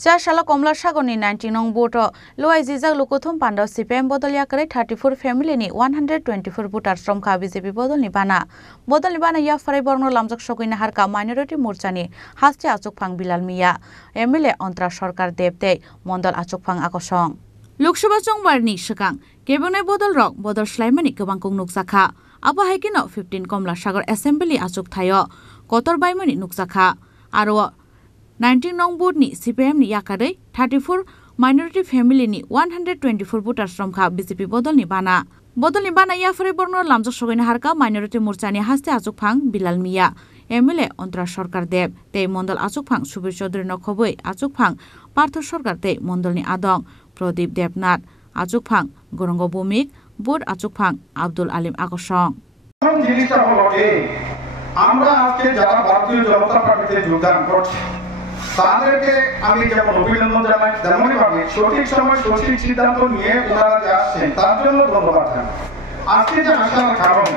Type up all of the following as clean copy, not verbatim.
Sala Komla Shagoni 19 nong boto Loai Zizak Lukuthum Pando CPM Bodol Yakare 34 family ni 124 voters from BJP Bodol Nibana. Bodol Nibana ya Farai Borno Lamjak Shokuina Harka Minority Murchani Haste Achukphang Bilal Mia MLA Ontra Sorkar Debte Mondol Achukphang Akosong. Lokshaba Chongbarni Shakang Kebonai Bodol Rock Bodol Shlaimani Kabangkung Nuksakha Aba Haikino 15 Komla Sagar Assembly Achuk Thayo Kotor Baimani Nuksakha Aro 19 nong board ni CPM ni yakare 34 minority family ni 124 voters from BJP Bodol Nibana ya Farai Borno Lamjak Shokuina Harka minority murchani haste Achukphang Bilal Mia MLA Ontra Sorkar Deb te Mondol Achukphang Subir Chaudhary Nokhoboi Achukphang Partho Sorkar te Mondol ni Adong Pradip Debnath Achukphang Gorongo Bumik Board Achukphang Abdul Alim Akosong আমরা আজকে যারা ভারতীয় জনতা পার্টিতে যোগদান করছি তাদেরকে আমি যেমন অভিনন্দন জানাই তেমনই ভাবে সঠিক সময় সঠিক সিদ্ধান্ত নিয়ে ওনারা যে আসছেন তার জন্য ধন্যবাদ জানাই আজকে যে আসার কারণ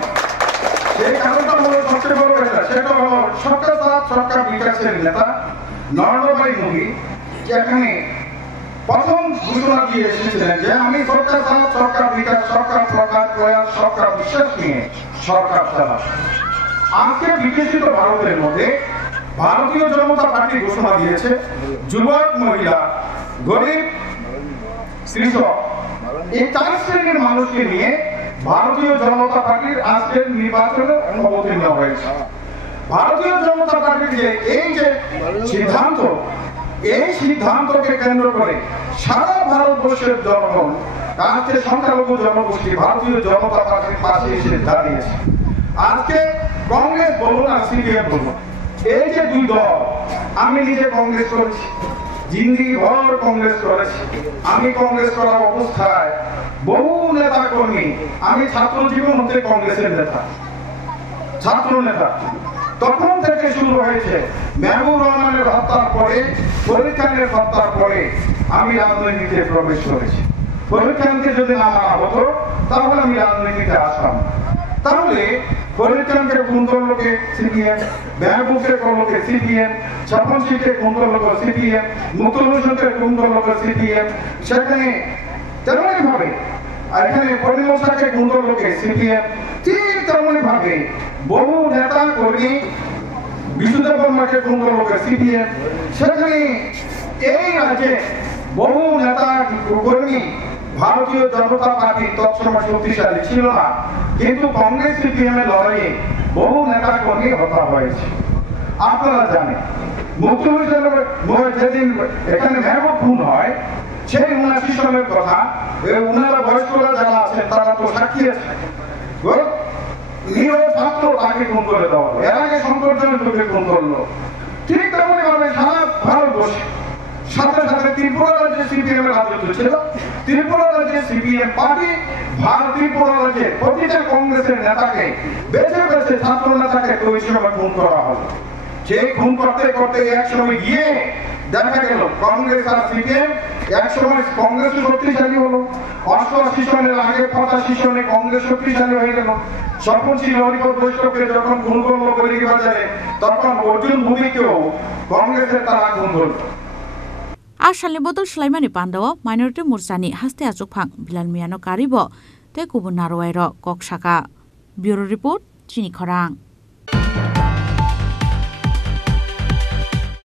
সেই কারণটা হলো সবচেয়ে বড় এটা সেটা হলো সরকার সাথ সরকার বিকাশের নেতা নরেন্দ্রভাই মোদী যেখানে প্রথম ঘোষণা দিয়ে এসেছিলেন যে আমি সরকার সাথ সরকার বিকাশ সরকার প্রকাশ প্রয়াস সরকার বিশ্বাস নিয়ে সরকার চালাবো আজকে বিকশিত ভারতের মধ্যে ভারতীয় জনতা পার্টি ঘোষণা দিয়েছে যুবক মহিলা গরিব কৃষক এই চার শ্রেণীর মানুষকে নিয়ে ভারতীয় জনতা পার্টির আজকের নির্বাচনে অবতীর্ণ হয়েছে ভারতীয় জনতা পার্টির যে এই যে সিদ্ধান্ত এই সিদ্ধান্তকে কেন্দ্র করে সারা ভারতবর্ষের জনগণ আজকে সংখ্যালঘু জনগোষ্ঠী ভারতীয় জনতা পার্টির পাশে এসে দাঁড়িয়েছে আজকে কংগ্রেস বলুন আর সিপিএম বলুন এই যে দুই দল আমি নিজে কংগ্রেস করেছি জিন্দিগি ভর কংগ্রেস করেছি আমি কংগ্রেস করা অবস্থায় বহু নেতা কর্মী আমি ছাত্র জীবন হতে কংগ্রেসের নেতা ছাত্র নেতা তখন থেকে শুরু হয়েছে মেহবুব রহমানের হত্যার পরে ফরিদ খানের হত্যার পরে আমি রাজনীতিতে প্রবেশ করেছি ফরিদ খানকে যদি না মানা হতো তাহলে আমি রাজনীতিতে আসতাম তাহলে ফরিদ খানকে খুন করলো কে সিপিএম মেহবুবকে করলো কে সিপিএম ছাপন সিটে খুন করলো কে সিপিএম মুকুল হোসেনকে খুন করলো কে সিপিএম সেখানে তেমনই ভাবে এখানে পরিমোশাকে খুন করলো কে সিপিএম ঠিক তেমনই ভাবে বহু নেতা কর্মী বিশুদেব বর্মাকে খুন করলো কে সিপিএম সেখানে এই রাজ্যে বহু নেতা কর্মী ভারতীয় জনতা পার্টি তৎসময় শক্তিশালী ছিল না কিন্তু কংগ্রেস সিপিএম এর লড়াইয়ে বহু নেতা কর্মী হত্যা হয়েছে আপনারা জানেন মুকুল হোসেন যেদিন এখানে মেহবুব খুন হয় সেই 79 সনের কথা ওনারা বয়স্করা যারা আছেন তারা তো সাক্ষী আছে নিরীহ ছাত্র তাকে খুন করে দেওয়া হলো এর আগে শঙ্করজনকে খুন করলো ঠিক তেমনই ভাবে সারা ভারতবর্ষে সাথে সাথে ত্রিপুরা রাজ্যে সিপিএম এর রাজত্ব ছিল ত্রিপুরা রাজ্যে সিপিএম পার্টি ত্রিপুরা রাজ্যে প্রতিটা কংগ্রেসের নেতাকে বেছে বেছে ছাত্র নেতাকে ওই সময় খুন করা হলো সেই খুন করতে করতে এক সময় গিয়ে দেখা গেল কংগ্রেস আর সিপিএম এক সময় কংগ্রেস শক্তিশালী হলো 88 সনের আগে 85 সনে কংগ্রেস শক্তিশালী হয়ে গেল স্বপন সিং হরিপদ বৈষ্ণবকে যখন খুন করলো বলিকি বাজারে তখন অর্জুন ভূমিকেও কংগ্রেসের তারা খুন করলো Ashalni Bodol Shlaimani Pandawa minority murchani haste Achukphang Bilal Mia no karibo te kubun narwairo kok shaka Bureau Report Chini Khorang